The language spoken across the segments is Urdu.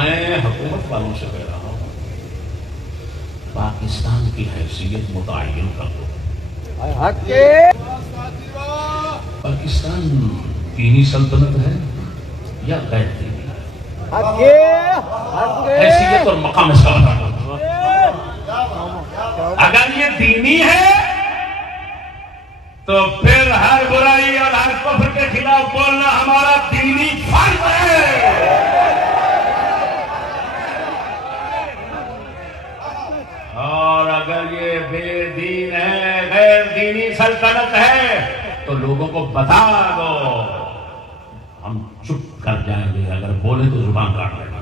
میں حکومت والوں سے کہہ رہا ہوں پاکستان کی حیثیت متعین کر دو. پاکستان دینی سلطنت ہے یا غیر دینی؟ حیثیت اور مقام اس کا بتا دو. اگر یہ دینی ہے تو پھر ہر برائی اور ہر کفر کے خلاف بولنا ہمارا دینی فرض ہے. اور اگر یہ بے دین ہے، غیر دینی سلطنت ہے، تو لوگوں کو بتا دو. ہم چپ کر جائیں گے، اگر بولے تو زبان کاٹ لیں گے.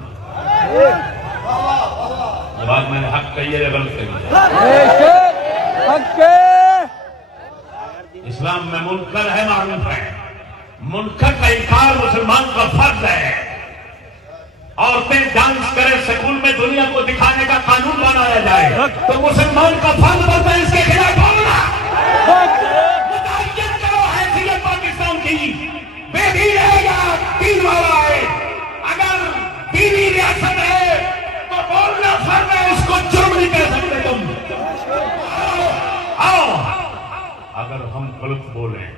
بات میں نے حق کہی ہے غلط کہی؟ اسلام میں منکر ہے، معروف ہے. منکر کا انکار مسلمان کا فرض ہے. عورتیں ڈانس کرے سکول میں، دنیا کو دکھانے کا قانون بنایا جائے تو مسلمان کا فرض بنتا ہے اس کے خلاف بولنا. متعین کرو حیثیت پاکستان کی، بے دین ہے یا دین والا ہے. اگر دینی ریاست ہے تو بولنا فرض ہے، اس کو جرم نہیں کہہ سکتے تم. اگر ہم غلط بولیں،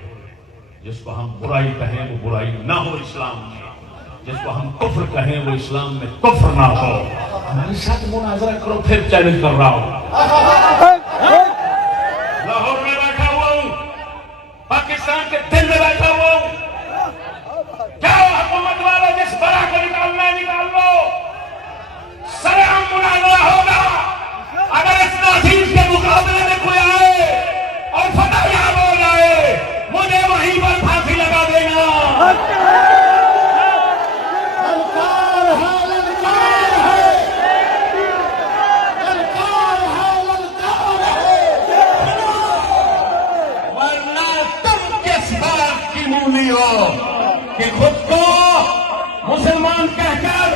جس کو ہم برائی کہیں وہ برائی نہ ہو اسلام میں، جس کو ہم کفر کہیں وہ اسلام میں کفر نہ ہو. ہمارے ساتھ مناظرہ کرو، پھر چیلنج کر رہا ہوں. لاہور میں بیٹھا ہوا ہوں، پاکستان کے دل میں بیٹھا ہوا ہوں. جاؤ حکومت والے، جس برا کو نکالنا ہے نکال لو. سرعام مناظرہ ہوگا. اگر اس ناچیز کے مقابلے میں کوئی آئے اور فتح یاب ہو جائے، مجھے وہیں پر پھانسی لگا دینا. کہ خود کو مسلمان کہہ کر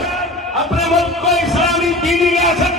اپنے ملک کو اسلامی دینی ریاست